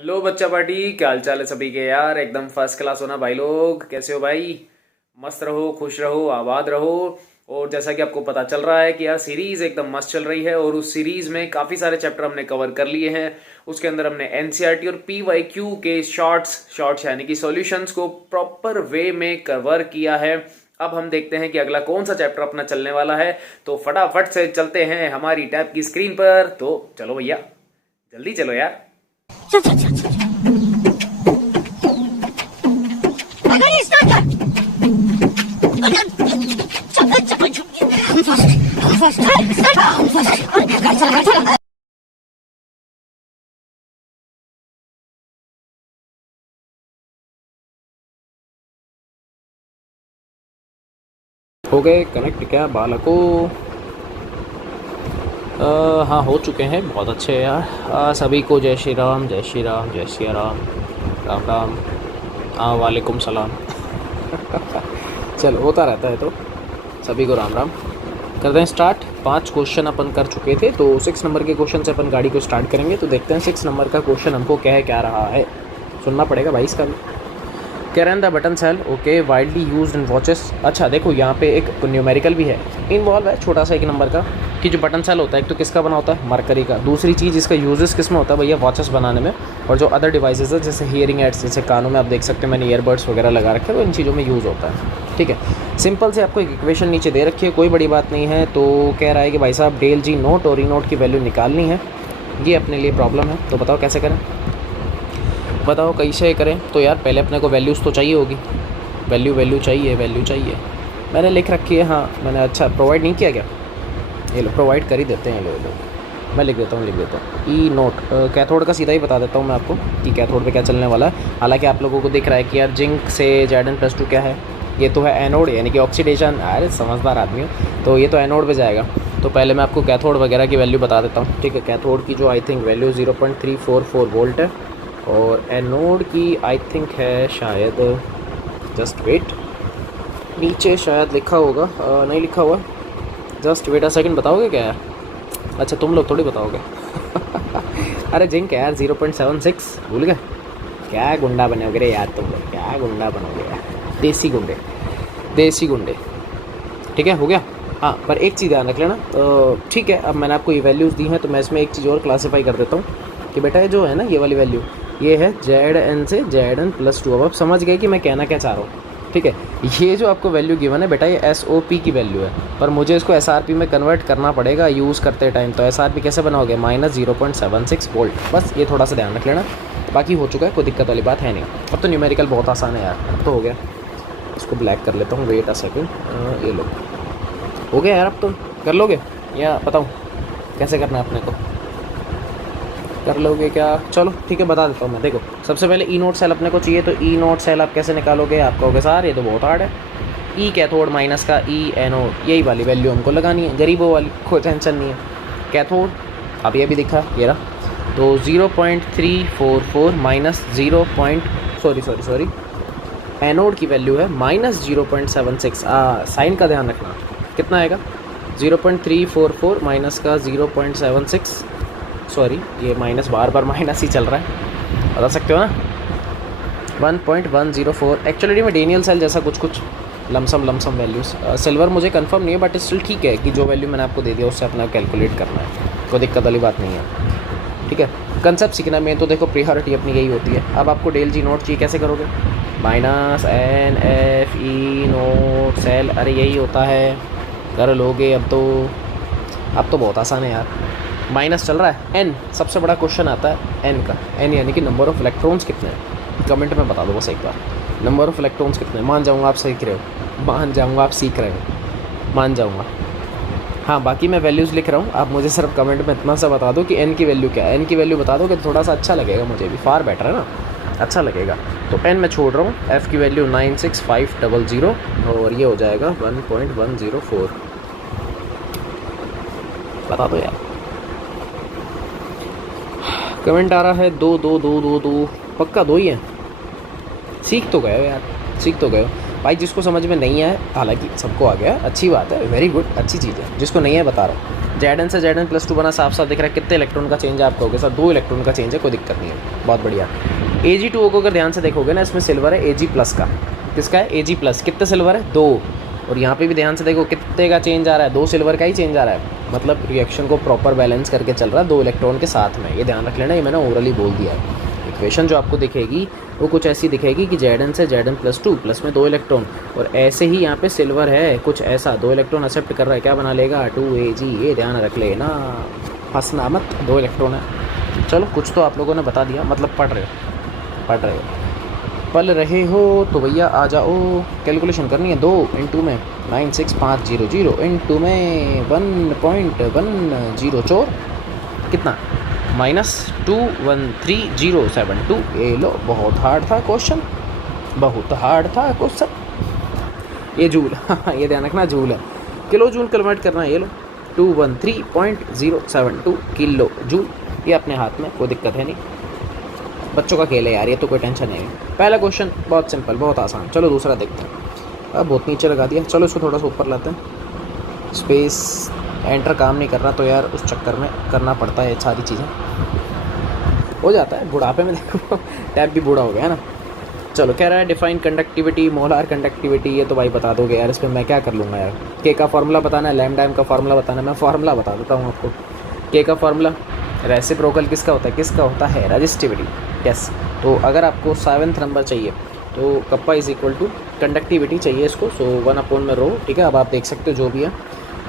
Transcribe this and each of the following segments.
Hello बच्चा party, क्या हाल चाल है सभी के यार। एकदम फर्स्ट क्लास होना भाई लोग। कैसे हो भाई? मस्त रहो, खुश रहो, आबाद रहो। और जैसा कि आपको पता चल रहा है कि यार सीरीज एकदम मस्त चल रही है और उस सीरीज में काफी सारे चैप्टर हमने कवर कर लिए हैं। उसके अंदर हमने एनसीईआरटी और पीवाईक्यू के शॉर्ट्स यानी कि सॉल्यूशंस को प्रॉपर वे में कवर किया है। अब हम देखते हैं कि अगला कौन सा चैप्टर अपना चलने वाला है। तो फटाफट से चलते हैं हमारी टैब की स्क्रीन पर। तो चलो भैया, जल्दी चलो यार। हो गए कनेक्ट क्या बालकों? हाँ, हो चुके हैं। बहुत अच्छे यार। सभी को जय श्री राम, जय श्री राम, जय श्री राम, राम राम। वालेकुम सलाम। चलो, होता रहता है तो सभी को राम राम। करते हैं स्टार्ट। 5 क्वेश्चन अपन कर चुके थे, तो 6 नंबर के क्वेश्चन से अपन गाड़ी को स्टार्ट करेंगे। तो देखते हैं 6 नंबर का क्वेश्चन हमको क्या रहा है। सुनना पड़ेगा भाई इसका भी। कैरन the button cell okay widely used in watches. अच्छा देखो, यहाँ पे एक न्यूमेरिकल भी है इन्वॉल्व है, छोटा सा 1 नंबर का। कि जो बटन सेल होता है, एक तो किसका बना होता है? मरकरी का। दूसरी चीज़, इसका यूजेस किस में होता है भैया? वॉचेस बनाने में। और जो अदर डिवाइसेस है, जैसे हियरिंग एड्स, जैसे कानों में आप देख सकते हैं मैंने ईयरबड्स वगैरह लगा रखे हैं, तो इन चीज़ों में यूज़ होता है। ठीक है, सिंपल से आपको एक इक्वेशन नीचे दे रखी है, कोई बड़ी बात नहीं है। तो कह रहा है कि भाई साहब डेल जी नोट और ई नोट की वैल्यू निकालनी है। ये अपने लिए प्रॉब्लम है, तो बताओ कैसे करें? बताओ कैसे करें? तो यार पहले अपने को वैल्यूज़ तो चाहिए होगी। वैल्यू चाहिए। मैंने लिख रखी है। हाँ मैंने, अच्छा प्रोवाइड नहीं किया क्या? ये लो, प्रोवाइड कर ही देते हैं। लो मैं लिख देता हूँ। ई नोट कैथोड का सीधा ही बता देता हूँ मैं आपको कि कैथोड पे क्या चलने वाला है। हालांकि आप लोगों को दिख रहा है कि यार जिंक से Zn+2 क्या है? ये तो है एनोड, यानी कि ऑक्सीडेशन। अरे समझदार आदमी हो, तो ये तो एनोड पे जाएगा। तो पहले मैं आपको कैथोड वगैरह की वैल्यू बता देता हूँ। ठीक है, कैथोड की जो आई थिंक वैल्यू 0.344 वोल्ट है, और एनोड की आई थिंक है शायद, जस्ट वेट, नीचे शायद लिखा होगा। नहीं लिखा हुआ, जस्ट वेट अ सेकंड। बताओगे क्या यार? अच्छा तुम लोग थोड़ी बताओगे। अरे जिंक यार 0.76। भूल गए? क्या गुंडा बनोगे रे यार तुम लोग, क्या गुंडा बनोगे यार? देसी गुंडे। ठीक है, हो गया। हाँ, पर एक चीज़ ध्यान रख लेना। ठीक है, अब मैंने आपको ये वैल्यूज़ दी हैं, तो मैं इसमें एक चीज़ और क्लासीफाई कर देता हूँ कि बेटा ये जो है ना, ये वाली वैल्यू, ये है Zn से Zn+2। अब आप समझ गए कि मैं कहना क्या चाह रहा हूँ। ठीक है, ये जो आपको वैल्यू गिवन है बेटा, ये SOP की वैल्यू है, पर मुझे इसको SRP में कन्वर्ट करना पड़ेगा यूज़ करते टाइम। तो SRP कैसे बनाओगे? -0.76 वोल्ट। बस ये थोड़ा सा ध्यान रख लेना। बाकी हो चुका है, कोई दिक्कत वाली बात है नहीं। अब तो न्यूमेरिकल बहुत आसान है यार, अब तो हो गया। इसको ब्लैक कर लेता हूँ, वेट अ सेकेंड। ये लो, हो गया यार। अब तो कर लोगे या बताऊँ कैसे करना है अपने को? कर लोगे क्या? चलो ठीक है, बता देता हूँ मैं। देखो, सबसे पहले ई नोट सेल अपने को चाहिए। तो ई नोट सेल आप कैसे निकालोगे? आप कहोगे सर ये तो बहुत हार्ड है। ई कैथोड माइनस का ई एनोड, यही वाली वैल्यू हमको लगानी है, गरीबों वाली, कोई टेंशन नहीं है। कैथोड अब ये भी दिखा, ये रहा। तो 0.344 माइनस सॉरी, एनोड की वैल्यू है -0.76। साइन का ध्यान रखना, कितना आएगा? 0.344 माइनस का 0.76। सॉरी, ये माइनस बार माइनस ही चल रहा है, बता सकते हो ना? 1.104। एक्चुअली में डेनियल सेल जैसा कुछ लमसम वैल्यूज़। सिल्वर मुझे कंफर्म नहीं है, बट स्टिल ठीक है कि जो वैल्यू मैंने आपको दे दिया उससे अपना कैलकुलेट करना है, कोई दिक्कत वाली बात नहीं है। ठीक है, कंसेप्ट सीखना में तो देखो प्रियोरिटी अपनी यही होती है। अब आपको डेल जी नोट चाहिए, कैसे करोगे? -NFE नोट सेल, अरे यही होता है, कर लोगे। अब तो बहुत आसान है यार। माइनस चल रहा है, n सबसे बड़ा क्वेश्चन आता है n का। n यानी कि नंबर ऑफ़ इलेक्ट्रॉन्स कितने हैं? कमेंट में बता दो बस एक बार, नंबर ऑफ़ इलेक्ट्रॉन्स कितने हैं। मान जाऊँगा आप सीख रहे हो, मान जाऊँगा। हाँ, बाकी मैं वैल्यूज़ लिख रहा हूँ, आप मुझे सिर्फ कमेंट में इतना सा बता दो कि n की वैल्यू क्या है। n की वैल्यू बता दो कि थोड़ा सा अच्छा लगेगा, मुझे भी फार बेटर है ना, अच्छा लगेगा। तो n मैं छोड़ रहा हूँ, f की वैल्यू 96500, और ये हो जाएगा 1.104। बता दो यार। कमेंट आ रहा है 2 पक्का 2 ही है। सीख तो गए हो यार, सीख तो गए हो भाई। जिसको समझ में नहीं आया, हालांकि सबको आ गया, अच्छी बात है, वेरी गुड, अच्छी चीज़ है। जिसको नहीं है बता रहा हूँ, जेड एन से जेड एन प्लस टू बना, साफ साफ दिख रहा है। कितने इलेक्ट्रॉन का चेंज है आपका होगा सर? 2 इलेक्ट्रॉन का चेंज है, कोई दिक्कत नहीं है, बहुत बढ़िया। Ag2O को अगर ध्यान से देखोगे ना, इसमें सिल्वर है Ag प्लस का। किसका है? Ag plus. कितने सिल्वर है? 2। और यहाँ पे भी ध्यान से देखो कितने का चेंज आ रहा है? 2 सिल्वर का ही चेंज आ रहा है, मतलब रिएक्शन को प्रॉपर बैलेंस करके चल रहा है 2 इलेक्ट्रॉन के साथ में। ये ध्यान रख लेना, ये मैंने ओरली बोल दिया है। इक्वेशन जो आपको दिखेगी वो कुछ ऐसी दिखेगी कि Zn से Zn प्लस 2 प्लस में 2 इलेक्ट्रॉन, और ऐसे ही यहाँ पे सिल्वर है कुछ ऐसा, 2 इलेक्ट्रॉन एक्सेप्ट कर रहा है, क्या बना लेगा? 2Ag। ये ध्यान रख लेना, फंसना मत, 2 इलेक्ट्रॉन है। चलो कुछ तो आप लोगों ने बता दिया, मतलब पढ़ रहे हो, पल रहे हो तो भैया आ जाओ। कैलकुलेशन करनी है, 2 इंटू में 96500 इंटू में 1.104 कितना? -213,072। ये लो, बहुत हार्ड था क्वेश्चन, बहुत हार्ड था क्वेश्चन। ये जूल ये ध्यान रखना, जूल है, किलो जूल कन्वर्ट करना है। ये लो 213.072 किलो जूल, ये अपने हाथ में, कोई दिक्कत है नहीं। बच्चों का खेल है यार, ये तो कोई टेंशन नहीं है। पहला क्वेश्चन बहुत सिंपल, बहुत आसान। चलो दूसरा देखते हैं। अब बहुत नीचे लगा दिया, चलो इसको थोड़ा सा ऊपर लाते हैं। स्पेस एंटर काम नहीं कर रहा, तो यार उस चक्कर में करना पड़ता है, सारी चीज़ें हो जाता है बुढ़ापे में। देखो टैब भी बूढ़ा हो गया है ना। चलो कह रहा है डिफाइन कंडक्टिविटी, मोलार कंडक्टिविटी। ये तो भाई बता दोगे यार, इसमें मैं क्या कर लूँगा यार। के का फार्मूला बताना है, लैम्डा एम का फार्मूला बताना है। मैं फार्मूला बता देता हूँ आपको। के का फार्मूला रेसिप्रोकल किसका होता है? किसका होता है? रेजिस्टिविटी। यस, तो अगर आपको 7th नंबर चाहिए तो kappa is equal to conductivity चाहिए इसको, सो 1/ρ। ठीक है, अब आप देख सकते हो जो भी है।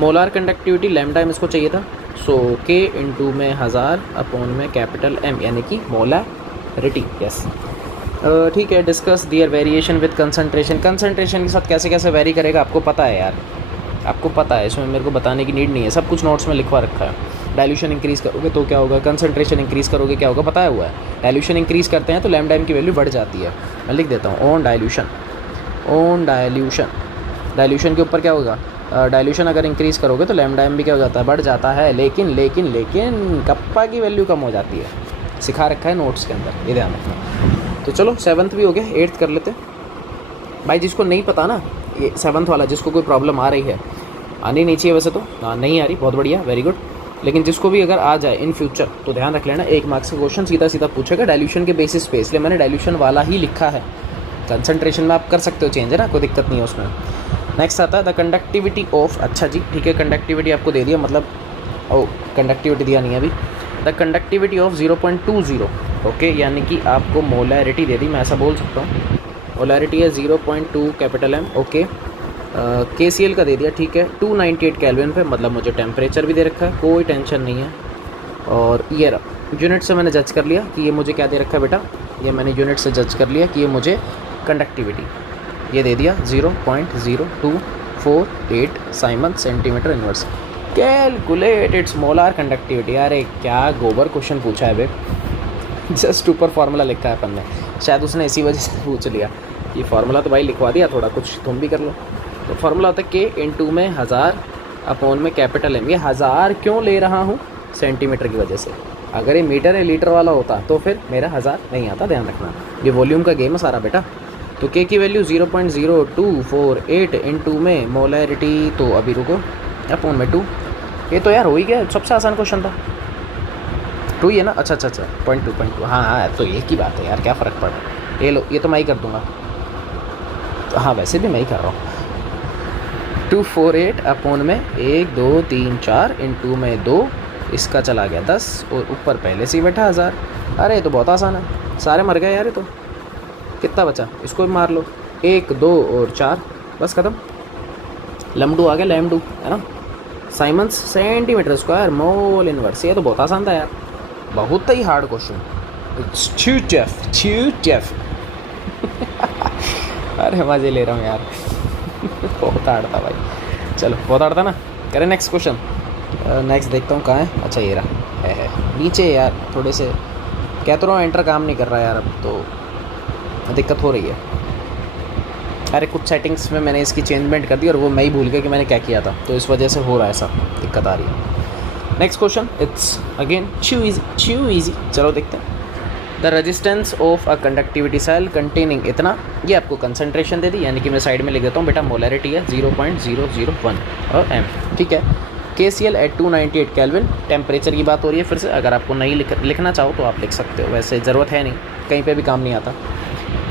मोलार कंडक्टिविटी लैम्डा एम इसको चाहिए था, सो के इंटू में 1000 अपॉन में कैपिटल एम, यानी कि मोलारिटी। यस, ठीक है। Discuss their variation with concentration. Concentration के साथ कैसे कैसे वेरी करेगा आपको पता है यार, आपको पता है, इसमें मेरे को बताने की नीड नहीं है, सब कुछ नोट्स में लिखवा रखा है। डाइल्यूशन इंक्रीज़ करोगे तो क्या होगा, कंसंट्रेशन इंक्रीज़ करोगे क्या होगा, पता है हुआ है। डाइल्यूशन इंक्रीज़ करते हैं तो लैम्डा एम की वैल्यू बढ़ जाती है। मैं लिख देता हूँ ऑन डाइल्यूशन। डाइल्यूशन के ऊपर क्या होगा? डाइल्यूशन अगर इंक्रीज़ करोगे तो लैम्डा एम भी क्या हो जाता है? बढ़ जाता है। लेकिन कप्पा की वैल्यू कम हो जाती है, सिखा रखा है नोट्स के अंदर, ये ध्यान रखना। तो चलो 7th भी हो गया, 8th कर लेते हैं। भाई जिसको नहीं पता ना ये 7th वाला, जिसको कोई प्रॉब्लम आ रही है, आनी नहीं चाहिए वैसे तो, नहीं आ रही, बहुत बढ़िया, वेरी गुड। लेकिन जिसको भी अगर आ जाए इन फ्यूचर तो ध्यान रख लेना, 1 मार्क्स का क्वेश्चन सीधा पूछेगा डाइल्यूशन के बेसिस पे, इसलिए मैंने डाइल्यूशन वाला ही लिखा है। कंसंट्रेशन में आप कर सकते हो चेंज, है ना, कोई दिक्कत नहीं है उसमें। नेक्स्ट आता है द कंडक्टिविटी ऑफ। अच्छा जी, ठीक है, कंडक्टिविटी आपको दे दिया, मतलब कंडक्टिविटी दिया नहीं है अभी। द कंडक्टिविटी ऑफ 0.20, ओके, यानी कि आपको मोलैरिटी दे दी, मैं ऐसा बोल सकता हूँ। मोलैरिटी है 0.2 कैपिटल एम, ओके। KCl का दे दिया, ठीक है, 298 केल्विन पे, मतलब मुझे टेम्परेचर भी दे रखा है, कोई टेंशन नहीं है। और ये यूनिट से मैंने जज कर लिया कि ये मुझे क्या दे रखा है बेटा, ये मैंने यूनिट से जज कर लिया कि ये मुझे कंडक्टिविटी ये दे दिया 0.0248 Simon centimetre inverse. Calculate its molar conductivity. अरे क्या गोबर क्वेश्चन पूछा है बे, जस्ट ऊपर फार्मूला लिखा है अपन ने, शायद उसने इसी वजह से पूछ लिया। ये फार्मूला तो भाई लिखवा दिया, थोड़ा कुछ तुम भी कर लो। तो फार्मूला होता है के इंटू में 1000 अपॉन में कैपिटल एम। ये 1000 क्यों ले रहा हूँ? सेंटीमीटर की वजह से। अगर ये मीटर या लीटर वाला होता तो फिर मेरा 1000 नहीं आता, ध्यान रखना। ये वॉल्यूम का गेम है सारा बेटा। तो के की वैल्यू 0.0248 इंटू में मोलैरिटी, तो अभी रुको, अपॉन में 2। ये तो यार हो ही गया, सबसे आसान क्वेश्चन था। 2 ही है ना? अच्छा 0.2, हाँ, तो एक ही बात है यार, क्या फ़र्क पड़ रहा है। ये लो, ये तो मैं ही कर दूँगा, तो हाँ वैसे भी मैं ही कर रहा हूँ। 248 अपॉन में 1 2 3 4 इंटू में 2, इसका चला गया 10, और ऊपर पहले से ही बैठा 1000। अरे ये तो बहुत आसान है, सारे मर गए यार। ये तो कितना बचा, इसको भी मार लो, 1 2 और 4, बस ख़त्म। लम्डू आ गया, लैम्डू, है ना, siemens centimetre square mole inverse. ये तो बहुत आसान था यार, बहुत ही hard question. It's too tough. अरे मज़े ले रहा हूँ यार, बहुत हार्ड था भाई। चलो बहुत हार्ड था ना, करें नेक्स्ट क्वेश्चन। नेक्स्ट देखता हूँ कहाँ है। अच्छा ये रहा, है नीचे यार, थोड़े से कह तो रहा हूँ एंटर काम नहीं कर रहा यार, अब तो दिक्कत हो रही है। अरे कुछ सेटिंग्स में मैंने इसकी चेंजमेंट कर दी और वो मैं ही भूल गया कि मैंने क्या किया था, तो इस वजह से हो रहा है ऐसा, दिक्कत आ रही है। Next question, it's again too easy. चलो देखते हैं। The resistance of a conductivity cell containing इतना, ये आपको कंसंट्रेशन दे दी, यानी कि मैं साइड में लिख देता हूँ बेटा, मोलैरिटी है 0.001 और एम, ठीक है। KCl एट 298 केल्विन, टेम्परेचर की बात हो रही है फिर से। अगर आपको नहीं लिखना चाहो तो आप लिख सकते हो, वैसे ज़रूरत है नहीं, कहीं पे भी काम नहीं आता।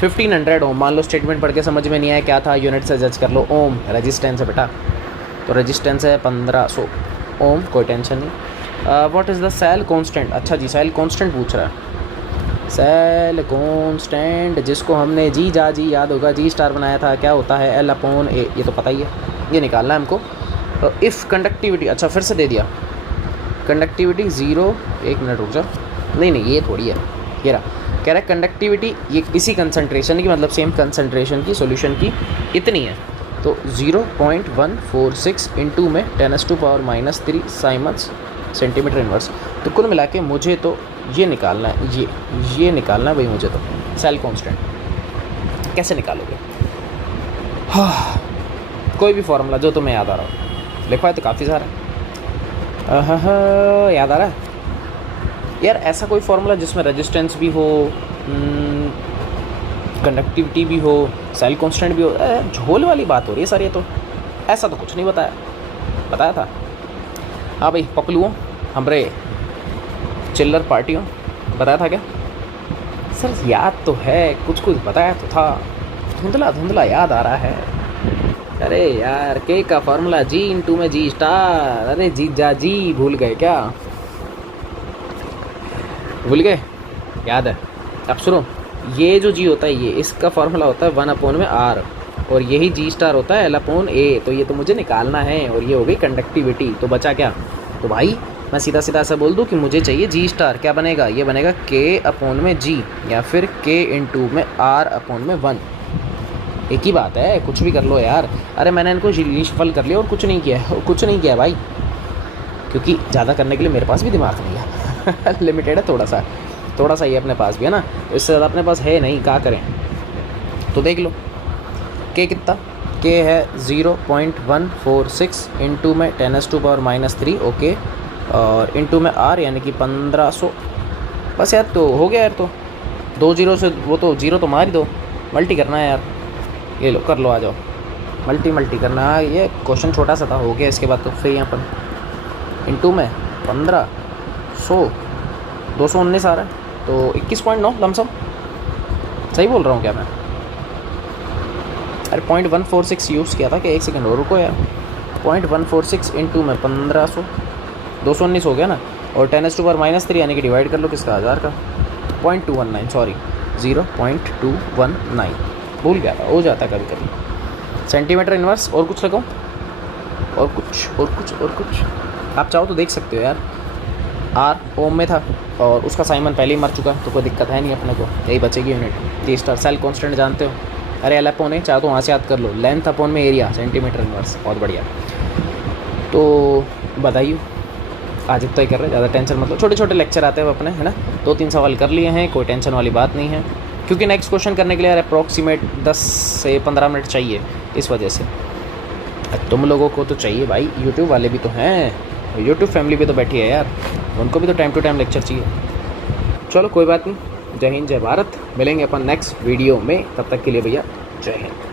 1500 ओम, मान लो स्टेटमेंट पढ़ के समझ में नहीं आया क्या था, यूनिट से जज कर लो। ओम रेजिस्टेंस है बेटा, तो रेजिस्टेंस है 1500 ओम, कोई टेंशन नहीं। What is the cell constant, अच्छा जी सेल कांस्टेंट पूछ रहा है। सेल कांस्टेंट जिसको हमने जी याद होगा, जी स्टार बनाया था, क्या होता है L/A, ये तो पता ही है, ये निकालना है हमको। तो इफ़ कंडक्टिविटी, अच्छा फिर से दे दिया, कंडक्टिविटी 0, 1 मिनट रुक जा, नहीं ये थोड़ी है, ये रहा, कह रहा है कंडक्टिविटी ये इसी कंसनट्रेशन की, मतलब सेम कंसनट्रेशन की सॉल्यूशन की इतनी है, तो 0.146 इंटू में 10⁻³ साइमन्स सेंटीमीटर इनवर्स। तो कुल मिला के मुझे तो ये निकालना है, ये निकालना है भाई मुझे तो, सेल कांस्टेंट। कैसे निकालोगे? हाँ, कोई भी फार्मूला जो तुम्हें याद आ रहा हो, लिखवा है तो काफ़ी सारा याद आ रहा है यार। ऐसा कोई फार्मूला जिसमें रेजिस्टेंस भी हो, कंडक्टिविटी भी हो, सेल कांस्टेंट भी हो, झोल वाली बात हो रही है सर ये तो। ऐसा तो कुछ नहीं बताया था। हाँ भाई पपलुओं, हमरे चिल्लर पार्टियों, बताया था क्या सर? याद तो है, कुछ बताया तो था, धुंधला याद आ रहा है। अरे यार के का फार्मूला G इंटू में G स्टार, अरे जी भूल गए क्या? भूल गए? याद है? अब सुनो, ये जो G होता है ये इसका फार्मूला होता है 1/R, और यही G स्टार होता है L/A। तो ये तो मुझे निकालना है, और ये हो गई कंडक्टिविटी। तो बचा क्या? तो भाई मैं सीधा ऐसा बोल दूं कि मुझे चाहिए G स्टार, क्या बनेगा? ये बनेगा K/G या फिर K इंटू में R/1। एक ही बात है, कुछ भी कर लो यार। अरे मैंने इनको रिशफल कर लिया और कुछ नहीं किया भाई, क्योंकि ज़्यादा करने के लिए मेरे पास भी दिमाग नहीं है लिमिटेड है थोड़ा सा ये अपने पास भी है ना, इससे ज़्यादा अपने पास है नहीं, क्या करें। तो देख लो K कितना, K है 0.146 इंटू में 10⁻³ ओके, और इंटू में R यानी कि 1500। बस यार तो हो गया यार, तो 2 0 से वो तो 0 तो मार ही दो, मल्टी करना है यार। ये लो कर लो, आ जाओ, मल्टी करना है। ये क्वेश्चन छोटा सा था, हो गया। इसके बाद तो फिर यहाँ पर इंटू में 1500, 219 आ रहा है, तो 21.9 लमसम। सही बोल रहा हूँ क्या मैं? अरे 0.146 यूज़ किया था क्या? 1 सेकंड और रुको यार। 0.146 इंटू में 1500, 219 हो गया ना, और 10⁻³ यानी कि डिवाइड कर लो किसका, 1000 का, 0.219, सॉरी 0.219, भूल गया था, हो जाता है कभी सेंटीमीटर इनवर्स। और कुछ लगाऊं? और कुछ आप चाहो तो देख सकते हो यार। R ओम में था और उसका साइमन पहले ही मर चुका है, तो कोई दिक्कत है नहीं अपने को, यही बचेगी unit. G star cell constant जानते हो, अरे L/A चाहो तो वहाँ से याद कर लो, लेंथ अपॉन में एरिया सेंटीमीटर इनवर्स, बहुत बढ़िया। तो बताइए, आज इतना ही कर रहे हैं, ज़्यादा टेंशन मतलब, छोटे लेक्चर आते हैं अपने, है ना। 2-3 सवाल कर लिए हैं, कोई टेंशन वाली बात नहीं है, क्योंकि नेक्स्ट क्वेश्चन करने के लिए यार अप्रॉक्सीमेट 10 से 15 मिनट चाहिए, इस वजह से। तुम लोगों को तो चाहिए भाई, यूट्यूब वाले भी तो हैं, यूट्यूब फैमिली भी तो बैठी है यार, उनको भी तो टाइम टू टाइम लेक्चर चाहिए। चलो कोई बात नहीं, जय हिंद जय भारत, मिलेंगे अपन नेक्स्ट वीडियो में, तब तक के लिए भैया जय हिंद।